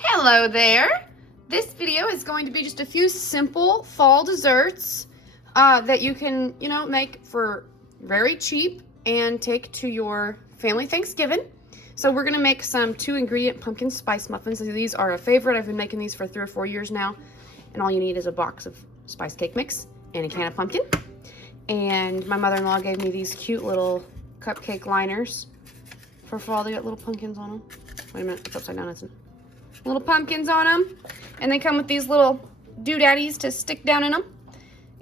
Hello there. This video is going to be just a few simple fall desserts that you can, make for very cheap and take to your family Thanksgiving. So we're gonna make some 2-ingredient pumpkin spice muffins. These are a favorite. I've been making these for 3 or 4 years now. And all you need is a box of spice cake mix and a can of pumpkin. And my mother-in-law gave me these cute little cupcake liners for fall. They got little pumpkins on them. Wait a minute, it's upside down, isn't it? Little pumpkins on them, and they come with these little doodaddies to stick down in them.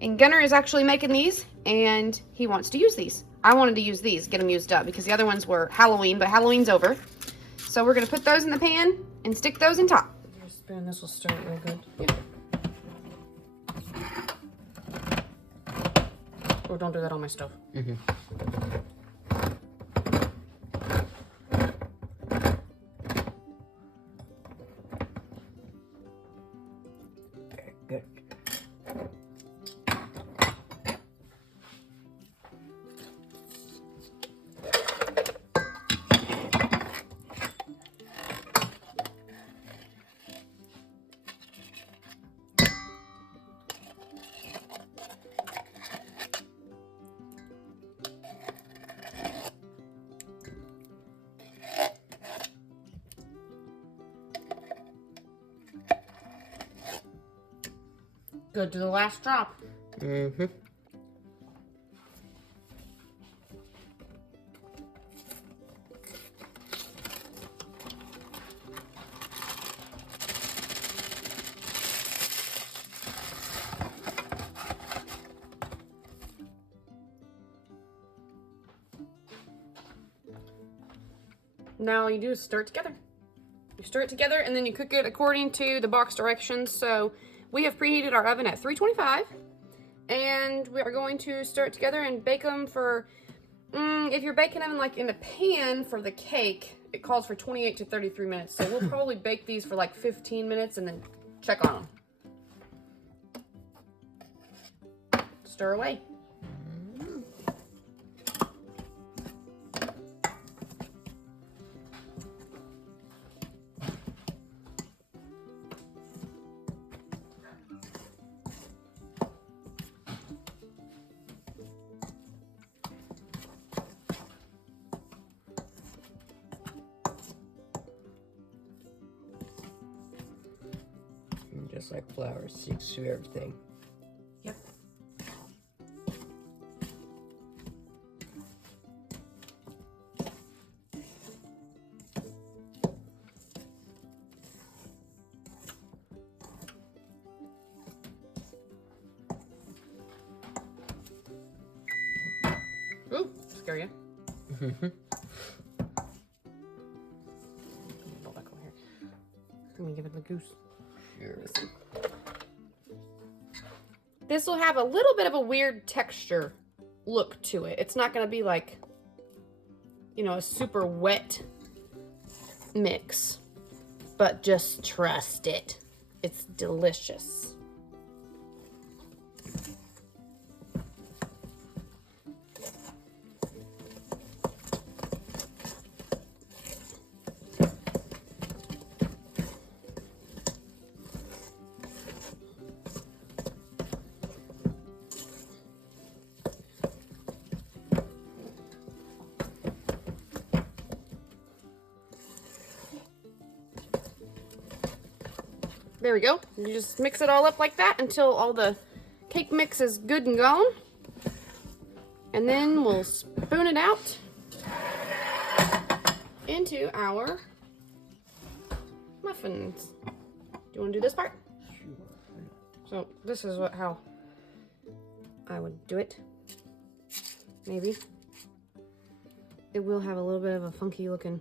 And Gunnar is actually making these, and he wants to use these. I wanted to use these, get them used up, because the other ones were Halloween, but Halloween's over. So we're gonna put those in the pan and stick those in top. Spin, this will stir it real good. Yeah. Oh, don't do that on my stove. Good. Good to the last drop. Now all you do is stir it together. You stir it together and then you cook it according to the box directions. So we have preheated our oven at 325 and we are going to stir it together and bake them for, if you're baking them like in a pan for the cake, it calls for 28 to 33 minutes. So we'll probably bake these for like 15 minutes and then check on them. Stir away. Just like flour seeks through everything. Yep. Ooh, scare you. Go back over here. Let me give it the goose. This will have a little bit of a weird texture look to it. It's not going to be like, a super wet mix, but just trust it. It's delicious. There we go. You just mix it all up like that until all the cake mix is good and gone. And then we'll spoon it out into our muffins. Do you want to do this part? So this is how I would do it. Maybe. It will have a little bit of a funky looking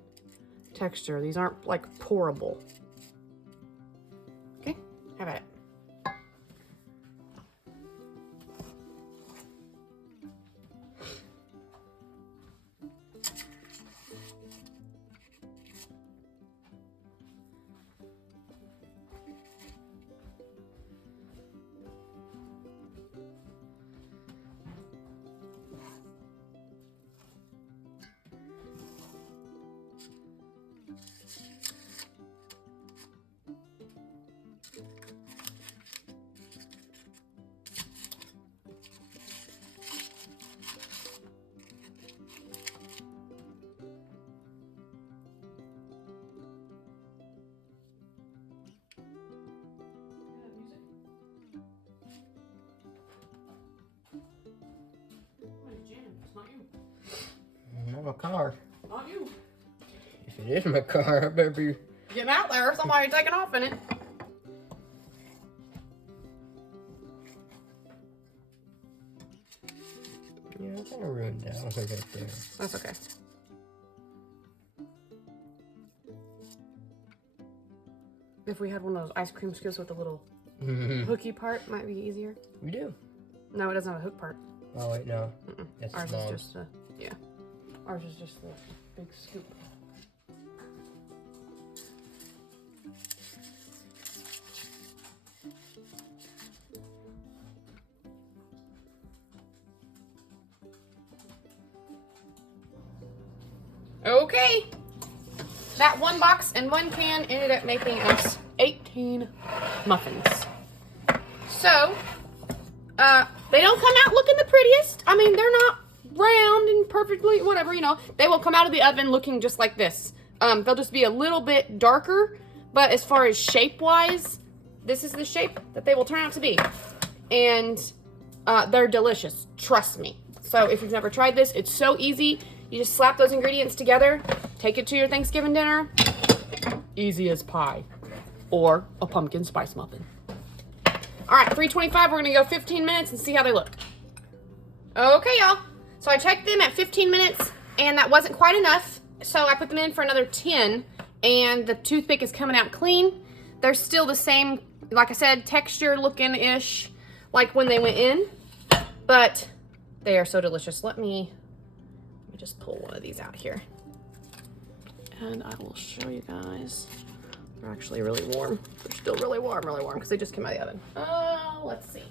texture. These aren't like pourable. How about it? car. Not you. If it is my car, I better be... Getting out there. Somebody taking off in it. Yeah, I kind of ruined that one right there. That's okay. If we had one of those ice cream scoops with a little hooky part, might be easier. We do. No, it doesn't have a hook part. Oh, wait, no. That's Ours small. is just yeah. Ours is just the big scoop. Okay. That one box and one can ended up making us 18 muffins. So, they don't come out looking the prettiest. I mean, they're not round and perfectly, whatever, you know. They will come out of the oven looking just like this. They'll just be a little bit darker, but as far as shape-wise, this is the shape that they will turn out to be. And they're delicious, trust me. So if you've never tried this, it's so easy. You just slap those ingredients together, take it to your Thanksgiving dinner. Easy as pie. Or a pumpkin spice muffin. All right, 325, we're gonna go 15 minutes and see how they look. Okay, y'all. So I checked them at 15 minutes and that wasn't quite enough. So I put them in for another 10 and the toothpick is coming out clean. They're still the same, like I said, texture looking-ish like when they went in, but they are so delicious. Let me just pull one of these out here. And I will show you guys. They're actually really warm. They're still really warm, because they just came out of the oven. Oh, let's see.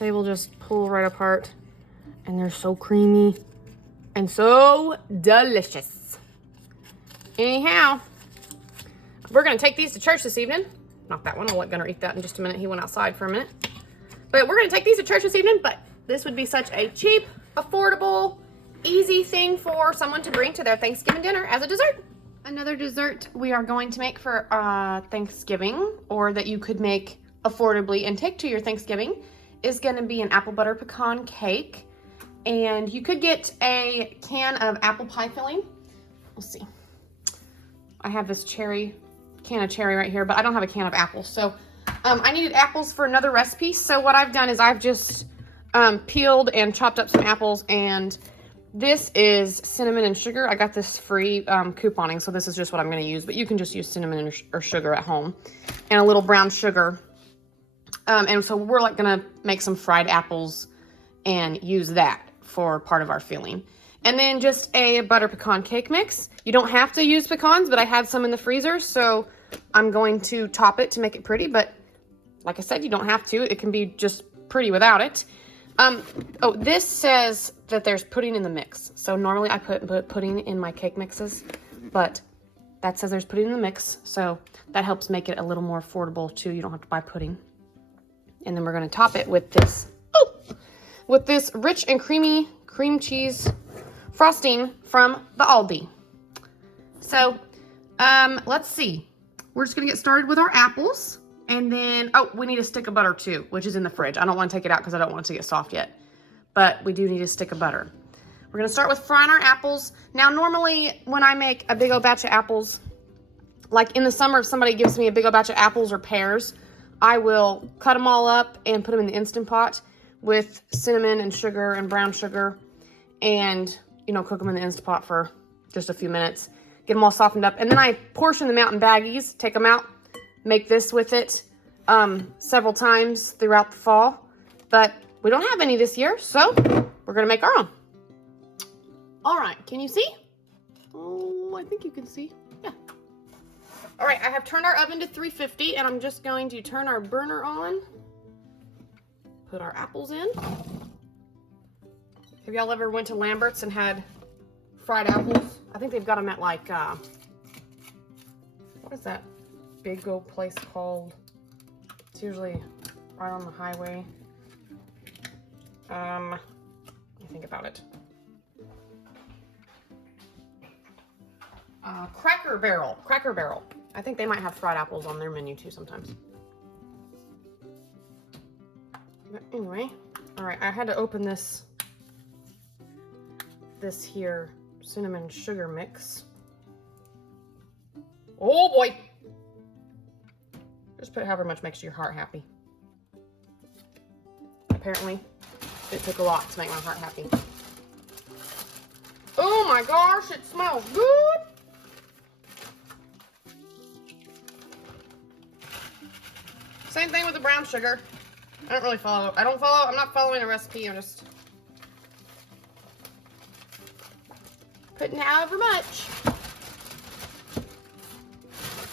They will just pull right apart. And they're so creamy and so delicious. Anyhow, we're gonna take these to church this evening. Not that one, I'll let Gunnar eat that in just a minute. He went outside for a minute. But we're gonna take these to church this evening, but this would be such a cheap, affordable, easy thing for someone to bring to their Thanksgiving dinner as a dessert. Another dessert we are going to make for Thanksgiving, or that you could make affordably and take to your Thanksgiving, is gonna be an apple butter pecan cake. And you could get a can of apple pie filling. We'll see. I have this can of cherry right here, but I don't have a can of apples. So I needed apples for another recipe. So what I've done is I've just peeled and chopped up some apples, and this is cinnamon and sugar. I got this free couponing, so this is just what I'm gonna use, but you can just use cinnamon or sugar at home, and a little brown sugar. And so we're like gonna make some fried apples and use that for part of our filling. And then just a butter pecan cake mix. You don't have to use pecans, but I had some in the freezer, so I'm going to top it to make it pretty, but like I said, you don't have to. It can be just pretty without it. Oh, this says that there's pudding in the mix. So normally I put pudding in my cake mixes, but that says there's pudding in the mix, so that helps make it a little more affordable too. You don't have to buy pudding. And then we're gonna top it with this, with this rich and creamy cream cheese frosting from the Aldi. So, let's see. We're just gonna get started with our apples. And then, oh, we need a stick of butter too, which is in the fridge. I don't want to take it out because I don't want it to get soft yet. But we do need a stick of butter. We're gonna start with frying our apples. Now, normally when I make a big old batch of apples, like in the summer, if somebody gives me a big old batch of apples or pears, I will cut them all up and put them in the Instant Pot with cinnamon and sugar and brown sugar, and, you know, cook them in the Instant Pot for just a few minutes. Get them all softened up. And then I portion them out in baggies, take them out, make this with it several times throughout the fall. But we don't have any this year, so we're gonna make our own. All right, can you see? Oh, I think you can see, yeah. All right, I have turned our oven to 350, and I'm just going to turn our burner on. Put our apples in. Have y'all ever went to Lambert's and had fried apples? I think they've got them at like, what is that big old place called? It's usually right on the highway. Let me think about it. Cracker Barrel. I think they might have fried apples on their menu too sometimes. But anyway, all right, I had to open this this here cinnamon sugar mix. Oh boy! Just put however much makes your heart happy. Apparently, it took a lot to make my heart happy. Oh my gosh, it smells good! Same thing with the brown sugar. I'm not following a recipe, I'm just putting however much.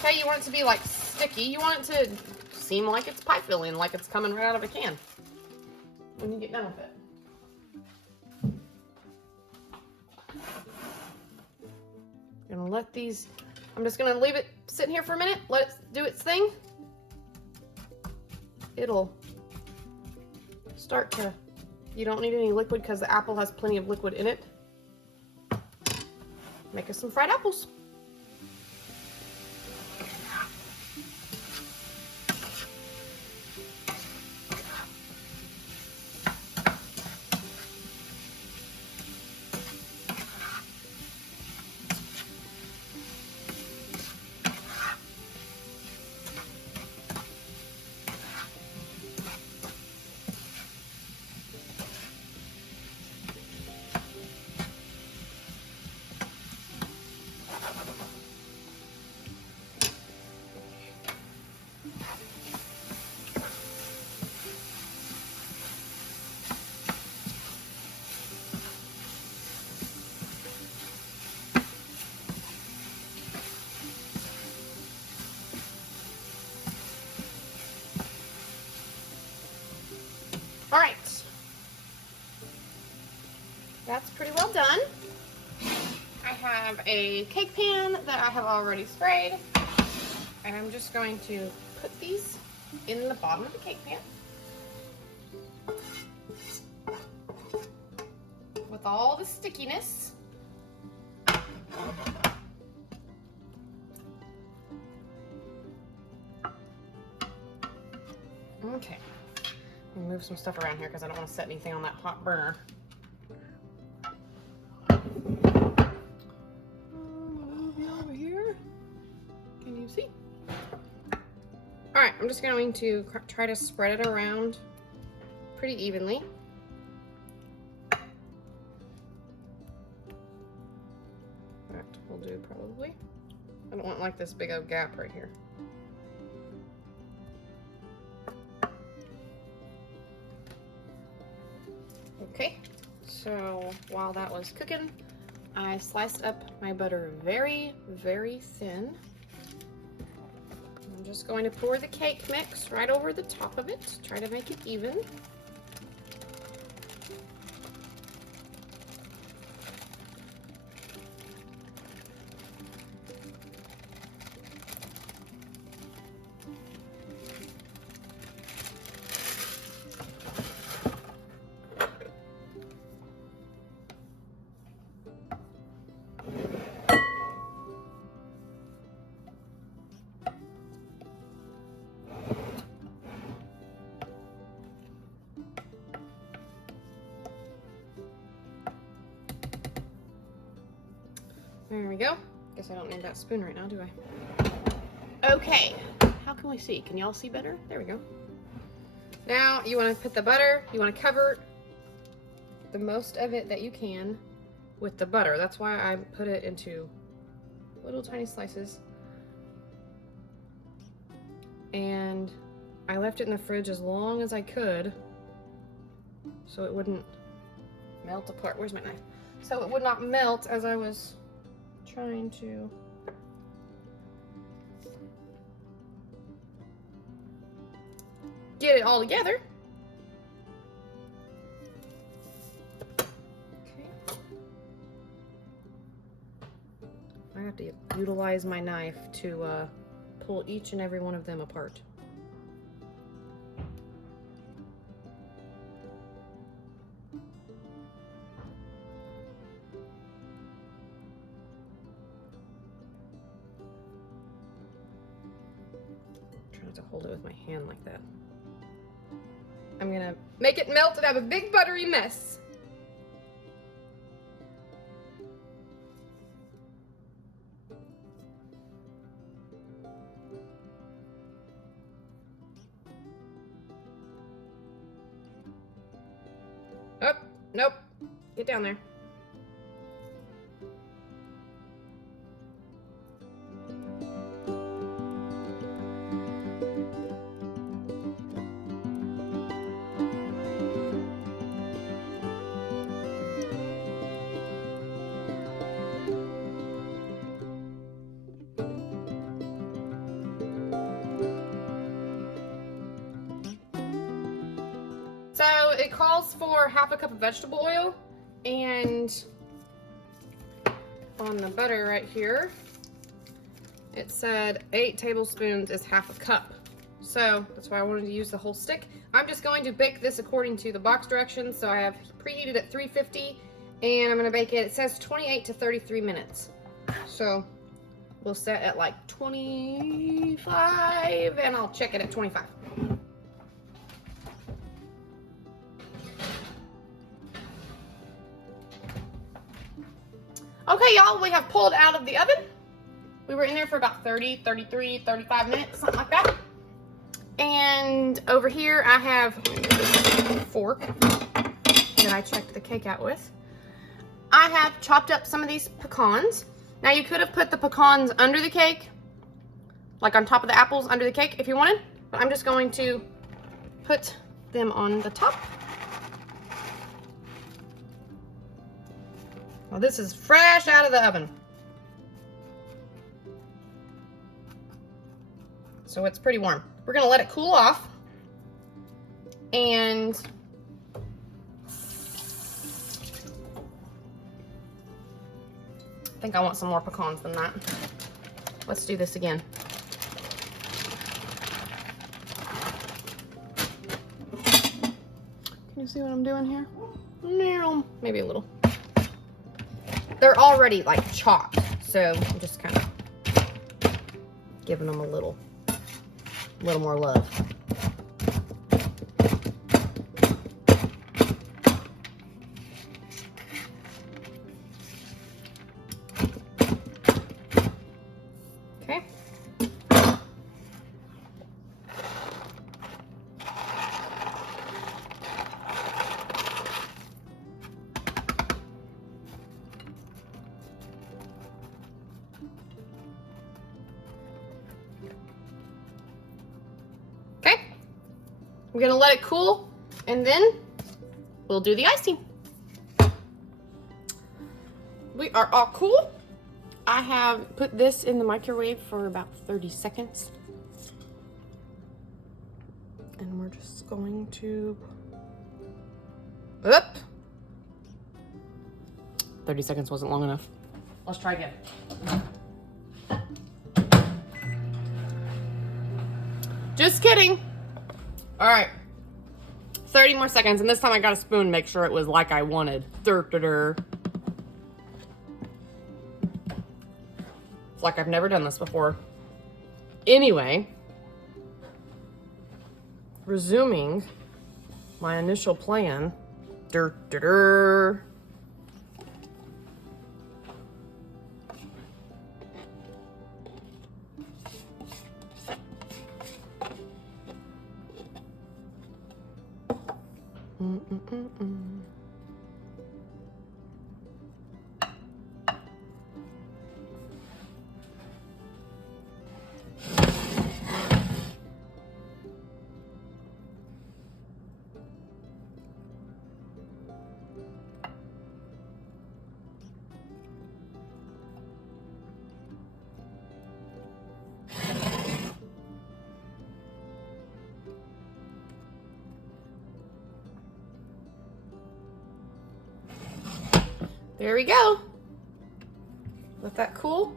Okay, you want it to be like sticky. You want it to seem like it's pie filling, like it's coming right out of a can when you get done with it. Gonna let these, I'm just gonna leave it sitting here for a minute, let it do its thing. It'll start to, you don't need any liquid because the apple has plenty of liquid in it. Make us some fried apples. All right, that's pretty well done. I have a cake pan that I have already sprayed, and I'm just going to put these in the bottom of the cake pan with all the stickiness. Okay. Move some stuff around here because I don't want to set anything on that hot burner. Move you over here. Can you see? All right, I'm just going to try to spread it around pretty evenly. That will do probably. I don't want like this big old gap right here. Okay, so while that was cooking, I sliced up my butter very, very thin. I'm just going to pour the cake mix right over the top of it, try to make it even. There we go. Guess I don't need that spoon right now, do I? Okay, how can we see? Can y'all see better? There we go. Now you want to put the butter, you want to cover the most of it that you can with the butter. That's why I put it into little tiny slices. And I left it in the fridge as long as I could so it wouldn't melt apart. Where's my knife? So it would not melt as I was trying to get it all together. Okay. I have to utilize my knife to pull each and every one of them apart. To hold it with my hand like that. I'm gonna make it melt and have a big buttery mess. Nope. Get down there. So it calls for half a cup of vegetable oil, and on the butter right here, it said 8 tablespoons is half a cup. So that's why I wanted to use the whole stick. I'm just going to bake this according to the box directions. So I have preheated at 350 and I'm gonna bake it. It says 28 to 33 minutes. So we'll set at like 25 and I'll check it at 25. Okay, y'all, we have pulled out of the oven. We were in there for about 30, 33, 35 minutes, something like that. And over here, I have a fork that I checked the cake out with. I have chopped up some of these pecans. Now, you could have put the pecans under the cake, like on top of the apples under the cake if you wanted, but I'm just going to put them on the top. Well, this is fresh out of the oven. So it's pretty warm. We're gonna let it cool off. And I think I want some more pecans than that. Let's do this again. Can you see what I'm doing here? Maybe a little. They're already like chopped, so I'm just kind of giving them a little more love. Okay. We're gonna let it cool, and then we'll do the icing. We are all cool. I have put this in the microwave for about 30 seconds. And we're just going to, 30 seconds wasn't long enough. Let's try again. Just kidding. All right, 30 more seconds, and this time I got a spoon to make sure it was like I wanted. It's like I've never done this before. Anyway, resuming my initial plan. There we go. Let that cool.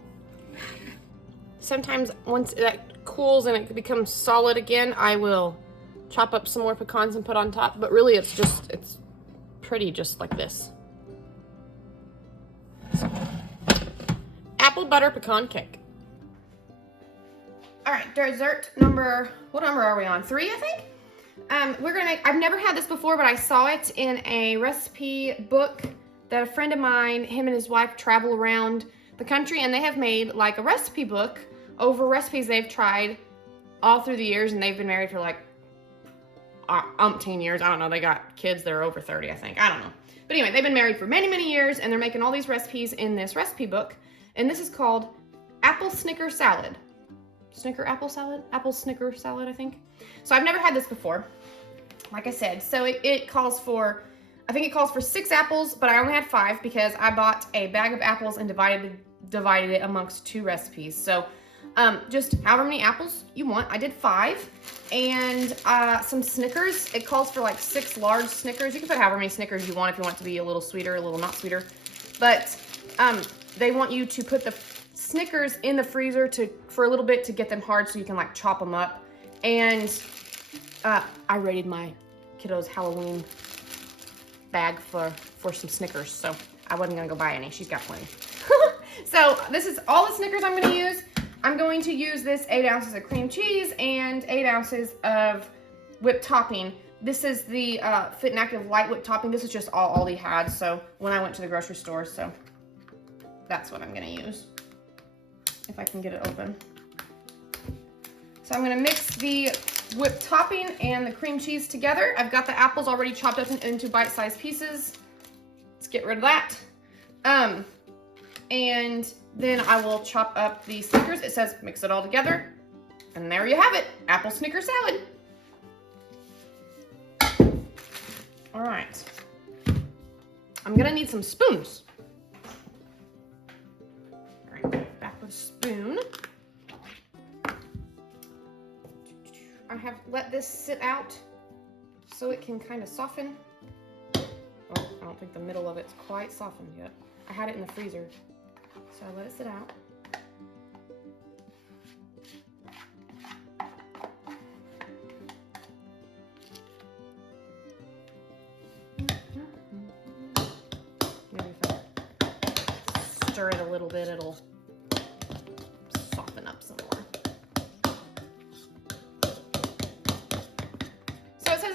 Sometimes once that cools and it becomes solid again, I will chop up some more pecans and put on top, but really it's pretty just like this. So, apple butter pecan cake. All right, dessert number, what number are we on? 3, I think? We're gonna make, I've never had this before, but I saw it in a recipe book that a friend of mine, him and his wife travel around the country, and they have made like a recipe book over recipes they've tried all through the years, and they've been married for like umpteen years. I don't know, they got kids that are over 30, I think. I don't know. But anyway, they've been married for many, many years, and they're making all these recipes in this recipe book. And this is called apple Snicker salad. Snicker apple salad? Apple Snicker salad, I think. So I've never had this before, like I said. So it calls for, I think it calls for 6 apples, but I only had 5 because I bought a bag of apples and divided it amongst 2 recipes. So just however many apples you want. I did 5. And some Snickers. It calls for like 6 large Snickers. You can put however many Snickers you want if you want it to be a little sweeter, a little not sweeter. But they want you to put the Snickers in the freezer for a little bit to get them hard so you can like chop them up. And I raided my kiddo's Halloween bag for some Snickers, so I wasn't gonna go buy any. She's got plenty. So this is all the Snickers I'm gonna use. I'm going to use this 8 ounces of cream cheese and 8 ounces of whipped topping. This is the Fit and Active light whipped topping. This is just all Aldi had, so when I went to the grocery store, so that's what I'm gonna use. If I can get it open. So I'm gonna mix the whipped topping and the cream cheese together. I've got the apples already chopped up into bite-sized pieces. Let's get rid of that. And then I will chop up the Snickers. It says mix it all together. And there you have it, apple Snicker salad. All right. I'm gonna need some spoons. All right, back with a spoon. I have let this sit out so it can kind of soften. Oh, I don't think the middle of it's quite softened yet. I had it in the freezer, so I let it sit out. Maybe if I stir it a little bit, it'll soften up some more.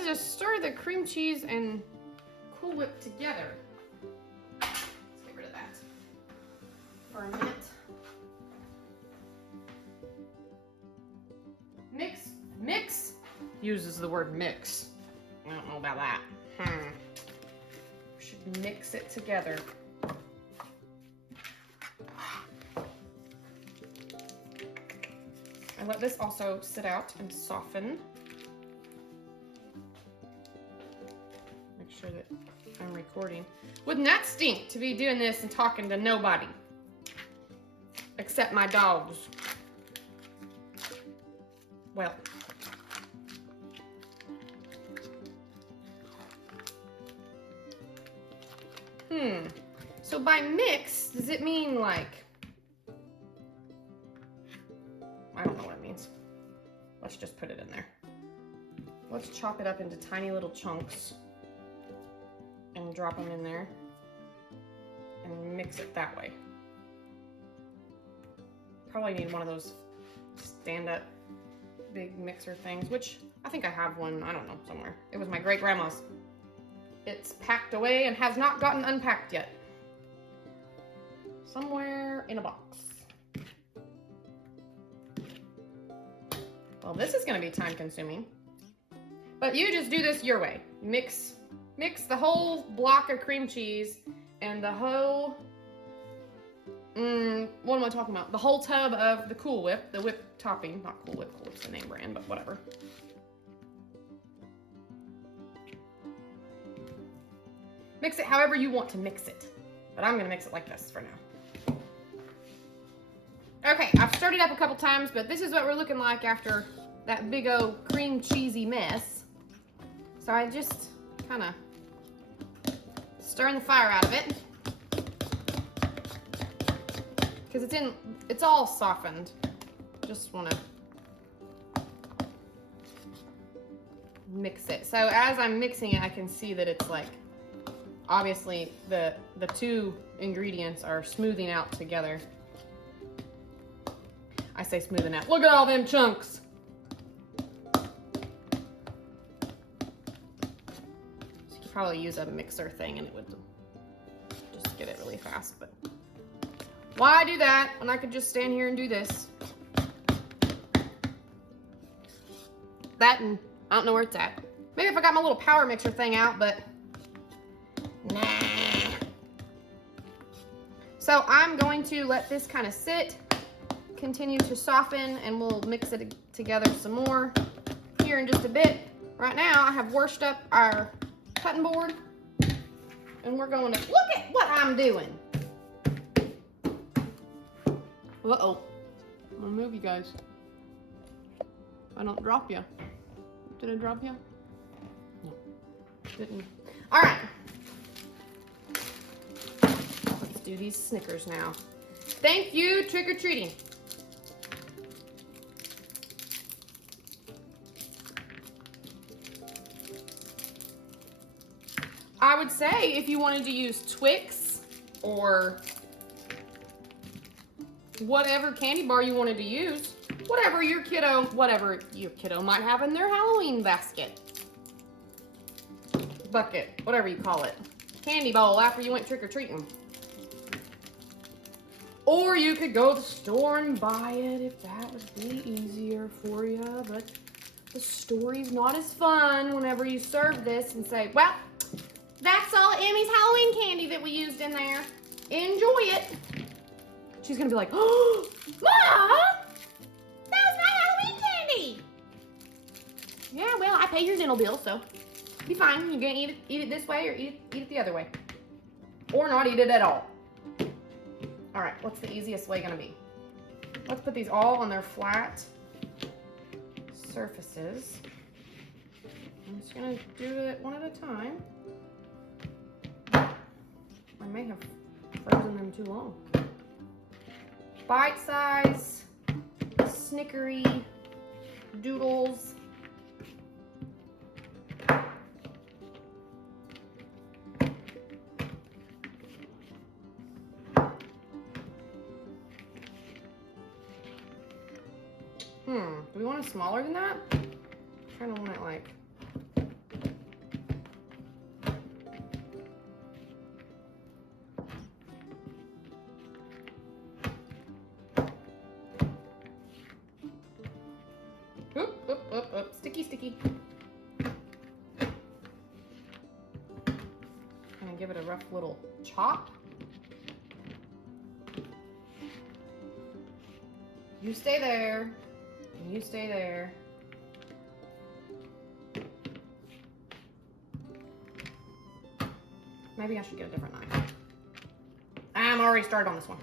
Just stir the cream cheese and Cool Whip together. Let's get rid of that for a minute. Mix uses the word mix. I don't know about that. We should mix it together. I let this also sit out and soften. Sure that I'm recording. Wouldn't that stink to be doing this and talking to nobody except my dogs? Well, so by mix, does it mean like, I don't know what it means. Let's just put it in there. Let's chop it up into tiny little chunks and drop them in there and mix it that way. Probably need one of those stand-up big mixer things, which I think I have one, I don't know, somewhere. It was my great-grandma's. It's packed away and has not gotten unpacked yet. Somewhere in a box. Well, this is gonna be time-consuming. But you just do this your way. Mix the whole block of cream cheese and the whole, what am I talking about? The whole tub of the Cool Whip, the whipped topping, not Cool Whip, Cool Whip's the name brand, but whatever. Mix it however you want to mix it, but I'm gonna mix it like this for now. Okay, I've stirred it up a couple times, but this is what we're looking like after that big old cream cheesy mess. So I just kind of stirring the fire out of it because it's all softened. Just want to mix it. So as I'm mixing it, I can see that it's like, obviously the 2 ingredients are smoothing out together. I say smoothing out. Look at all them chunks. Probably use a mixer thing and it would just get it really fast, but why do that when I could just stand here and do this? That, and I don't know where it's at. Maybe if I got my little power mixer thing out, but Nah. So I'm going to let this kind of sit, continue to soften, and we'll mix it together some more here in just a bit. Right now, I have washed up our cutting board, and we're going to look at what I'm doing. Uh-oh. I'm gonna move you guys. I don't drop you. Did I drop you? No. Didn't. All right. Let's do these Snickers now. Thank you, trick-or-treating. I would say if you wanted to use Twix or whatever candy bar you wanted to use, whatever your kiddo might have in their Halloween basket, bucket, whatever you call it, candy bowl after you went trick-or-treating. Or you could go to the store and buy it if that would be easier for you, but the story's not as fun whenever you serve this and say, well, that's all Emmy's Halloween candy that we used in there. Enjoy it. She's gonna be like, oh, Mom, that was my Halloween candy. Yeah, well, I pay your dental bill, so be fine. You're gonna eat it this way or eat it the other way. Or not eat it at all. All right, what's the easiest way gonna be? Let's put these all on their flat surfaces. I'm just gonna do it one at a time. I may have frozen them too long. Bite size, snickery doodles. Do we want it smaller than that? I kind of want it like. Oop, sticky, sticky. Gonna give it a rough little chop. You stay there. You stay there. Maybe I should get a different knife. I'm already started on this one.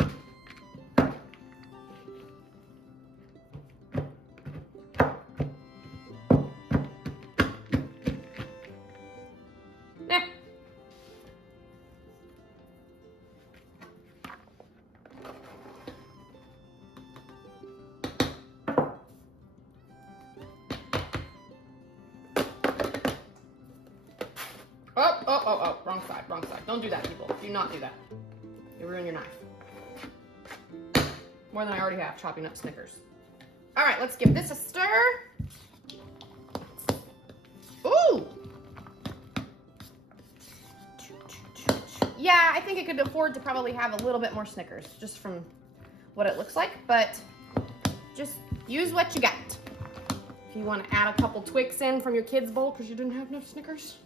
Oh, wrong side. Don't do that, people. Do not do that. You ruin your knife. More than I already have chopping up Snickers. All right, let's give this a stir. Ooh. Yeah, I think I could afford to probably have a little bit more Snickers just from what it looks like, but just use what you got. If you want to add a couple Twix in from your kids' bowl because you didn't have enough Snickers,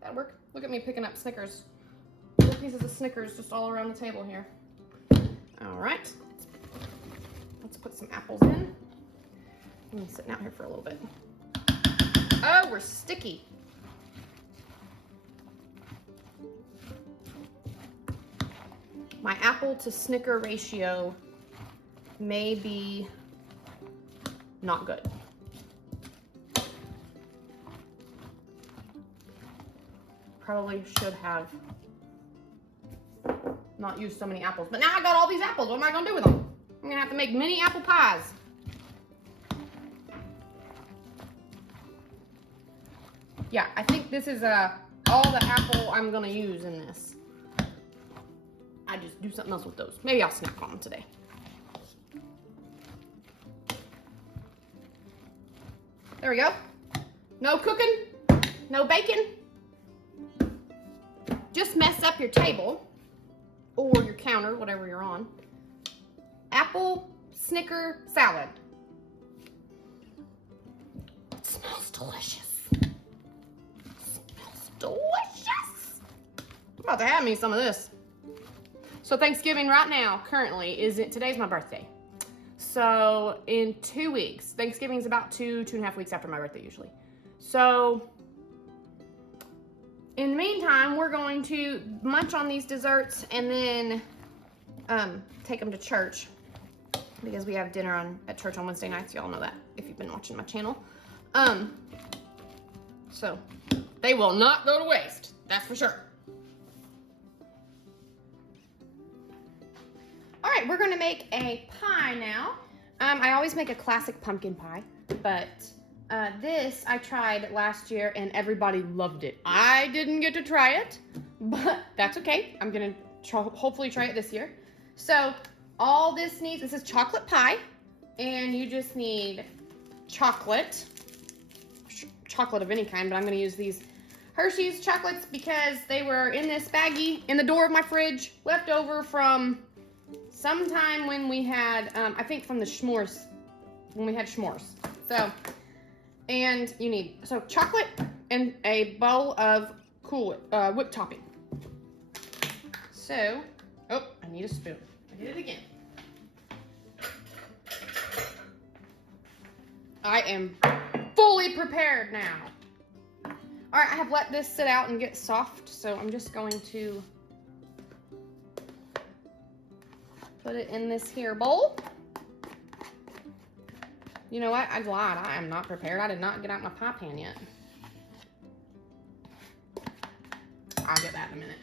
that'd work. Look at me picking up Snickers. Little pieces of Snickers just all around the table here. All right. Let's put some apples in. I'm sitting out here for a little bit. Oh, we're sticky. My apple to Snicker ratio may be not good. Probably should have not used so many apples. But now I got all these apples. What am I gonna do with them? I'm gonna have to make mini apple pies. Yeah, I think this is all the apple I'm gonna use in this. I just do something else with those. Maybe I'll snack on them today. There we go. No cooking, no baking. Just mess up your table or your counter, whatever you're on. Apple Snicker salad. It smells delicious. It smells delicious. about to have me some of this. So Thanksgiving right now, currently, today's my birthday. So in 2 weeks, Thanksgiving's about 2.5 weeks after my birthday usually. So in the meantime, we're going to munch on these desserts and then take them to church because we have dinner at church on Wednesday nights. Y'all know that if you've been watching my channel. So they will not go to waste, that's for sure. All right, we're gonna make a pie now. I always make a classic pumpkin pie, but this I tried last year and everybody loved it. I didn't get to try it, but that's okay. I'm gonna hopefully try it this year. So all this is chocolate pie, and you just need chocolate of any kind, but I'm gonna use these Hershey's chocolates because they were in this baggie in the door of my fridge, left over from sometime when we had, I think from the s'mores, when we had s'mores. So, and you need, chocolate and a bowl of whipped topping. So, oh, I need a spoon. I did it again. I am fully prepared now. All right, I have let this sit out and get soft, so I'm just going to put it in this here bowl. You know what? I lied. I am not prepared. I did not get out my pie pan yet. I'll get that in a minute.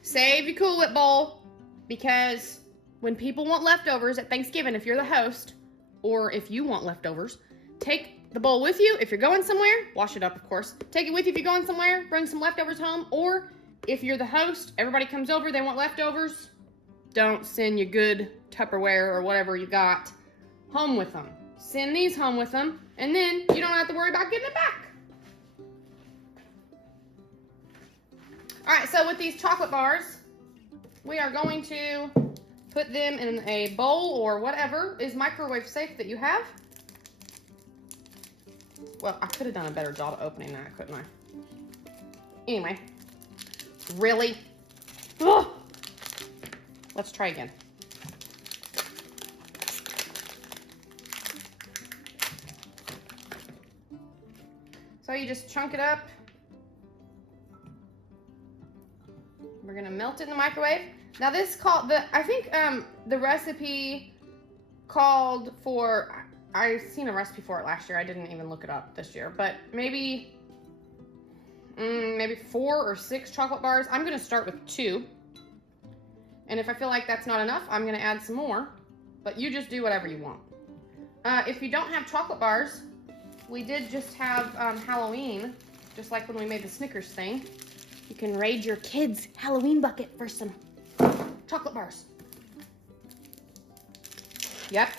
Save your Cool Whip bowl, because when people want leftovers at Thanksgiving, if you're the host, or if you want leftovers, take the bowl with you. If you're going somewhere, wash it up, of course. Take it with you if you're going somewhere, bring some leftovers home, or if you're the host, everybody comes over, they want leftovers, don't send your good Tupperware or whatever you got home with them. Send these home with them, and then you don't have to worry about getting it back. All right, so with these chocolate bars, we are going to put them in a bowl or whatever is microwave safe that you have. Well, I could have done a better job of opening that, couldn't I? Anyway, really? Ugh. Let's try again. So you just chunk it up. We're gonna melt it in the microwave. Now this I think the recipe called for, I seen a recipe for it last year. I didn't even look it up this year, but maybe 4 or 6 chocolate bars. I'm gonna start with 2. And if I feel like that's not enough, I'm gonna add some more, but you just do whatever you want. If you don't have chocolate bars, we did just have Halloween, just like when we made the Snickers thing. You can raid your kids' Halloween bucket for some chocolate bars. Yep,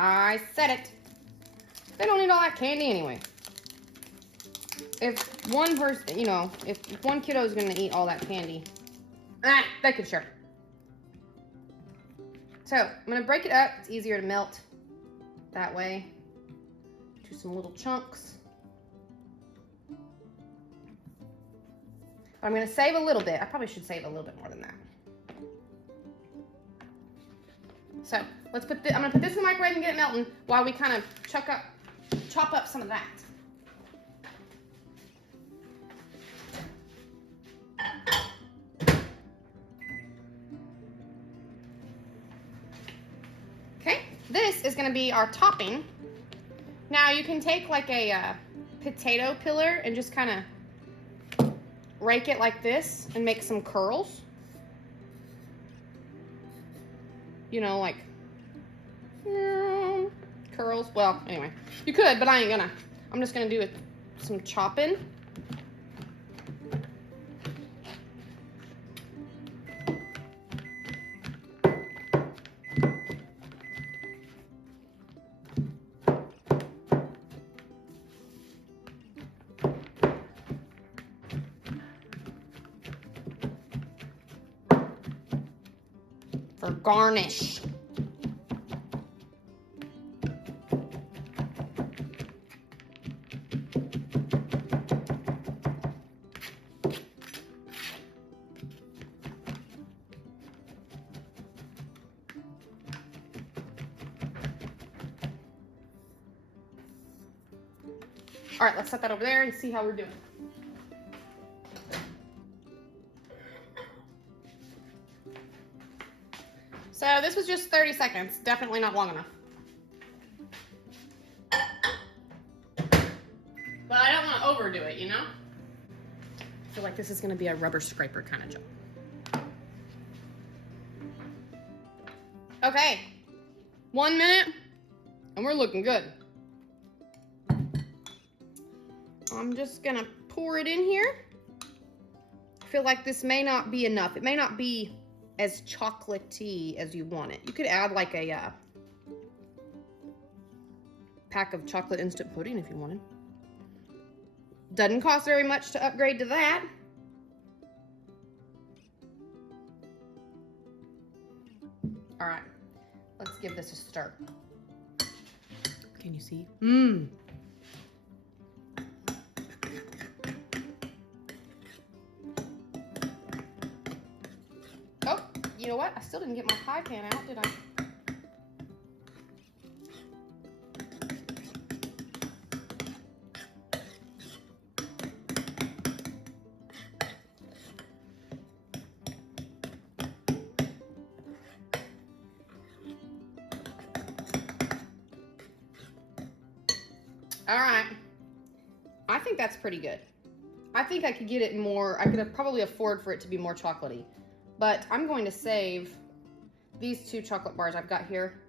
I said it. They don't need all that candy anyway. If one person, if one kiddo is gonna eat all that candy, they could share. So I'm gonna break it up. It's easier to melt that way. Do some little chunks. But I'm gonna save a little bit. I probably should save a little bit more than that. So I'm gonna put this in the microwave and get it melting while we kind of chop up some of that. Okay, this is gonna be our topping. Now you can take like a potato peeler and just kind of rake it like this and make some curls. Like curls. Well, anyway, you could, but I ain't gonna. I'm just gonna do some chopping. For garnish. All right, let's set that over there and see how we're doing. So this was just 30 seconds, definitely not long enough. But I don't want to overdo it, you know? I feel like this is gonna be a rubber scraper kind of job. Okay, 1 minute, and we're looking good. I'm just gonna pour it in here. I feel like this may not be enough. It may not be as chocolatey as you want it. You could add like a pack of chocolate instant pudding if you wanted. Doesn't cost very much to upgrade to that. All right, let's give this a stir. Can you see? Mmm. Oh, you know what? I still didn't get my pie pan out, did I? All right, I think that's pretty good. I think I could get it more, I could probably afford for it to be more chocolatey, but I'm going to save these 2 chocolate bars I've got here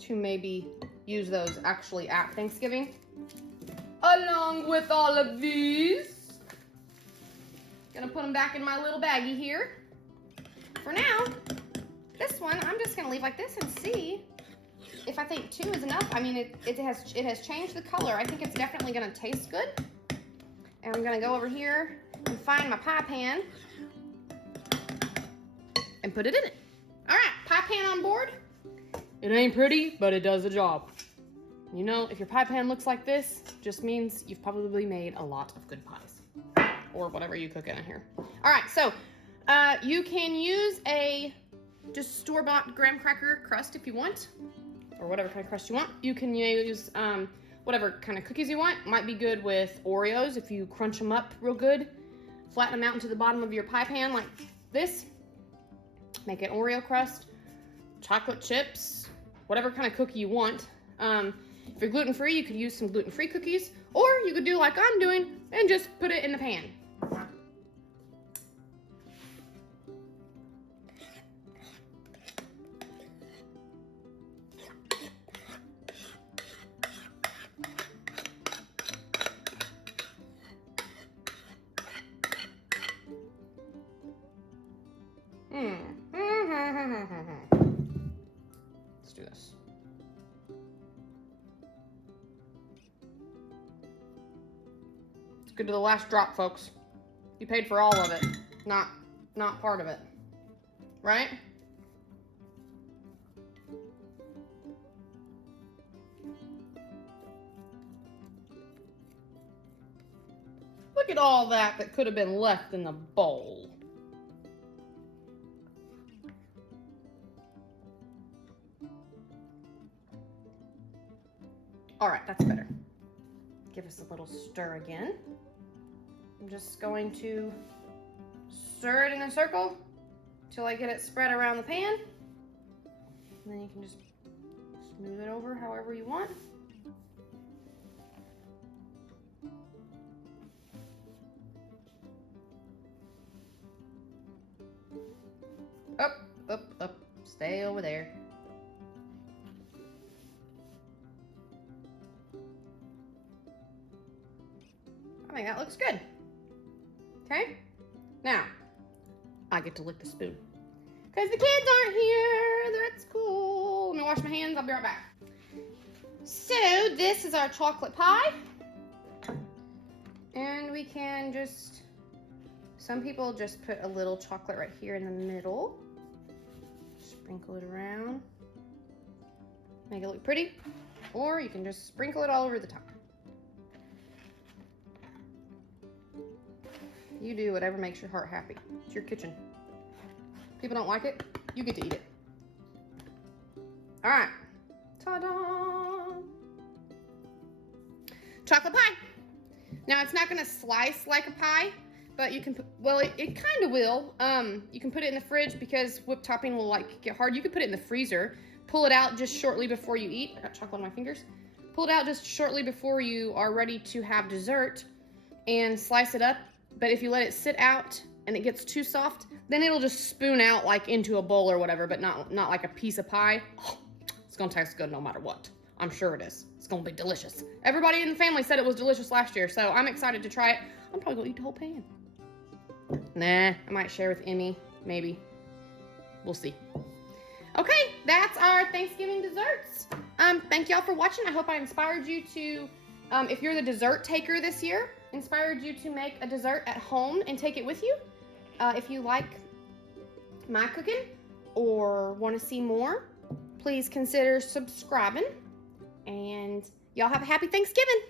to maybe use those actually at Thanksgiving, along with all of these. Gonna put them back in my little baggie here. For now, this one, I'm just gonna leave like this and see if I think 2 is enough. I mean, it has changed the color. I think it's definitely gonna taste good. And I'm gonna go over here and find my pie pan and put it in it. All right, pie pan on board. It ain't pretty, but it does the job. You know, if your pie pan looks like this, just means you've probably made a lot of good pies or whatever you cook in here. All right, so you can use a just store-bought graham cracker crust if you want, or whatever kind of crust you want. You can use whatever kind of cookies you want. Might be good with Oreos if you crunch them up real good. Flatten them out into the bottom of your pie pan like this. Make an Oreo crust, chocolate chips, whatever kind of cookie you want. If you're gluten-free, you could use some gluten-free cookies, or you could do like I'm doing and just put it in the pan. Let's do this. It's good to the last drop, folks. You paid for all of it, not part of it, right? Look at all that could have been left in the bowl. All right, that's better. Give us a little stir again. I'm just going to stir it in a circle till I get it spread around the pan. And then you can just smooth it over however you want. Up, up, up. Stay over there. I think that looks good. Okay, now I get to lick the spoon because the kids aren't here. That's cool. Let me wash my hands. I'll be right back. So this is our chocolate pie, and we can just, some people just put a little chocolate right here in the middle, sprinkle it around, make it look pretty, or you can just sprinkle it all over the top. You do whatever makes your heart happy. It's your kitchen. People don't like it, you get to eat it. All right, ta-da! chocolate pie. Now it's not gonna slice like a pie, but you can put, well, it kind of will. You can put it in the fridge because whipped topping will like get hard. You could put it in the freezer. Pull it out just shortly before you eat. I got chocolate on my fingers. Pull it out just shortly before you are ready to have dessert and slice it up. But if you let it sit out and it gets too soft, then it'll just spoon out like into a bowl or whatever, but not like a piece of pie. Oh, it's gonna taste good no matter what. I'm sure it is. It's gonna be delicious. Everybody in the family said it was delicious last year, so I'm excited to try it. I'm probably gonna eat the whole pan. Nah, I might share with Emmy, maybe. We'll see. Okay, that's our Thanksgiving desserts. Thank y'all for watching. I hope I inspired you to, if you're the dessert taker this year, inspired you to make a dessert at home and take it with you. If you like my cooking or want to see more, please consider subscribing. And y'all have a happy Thanksgiving.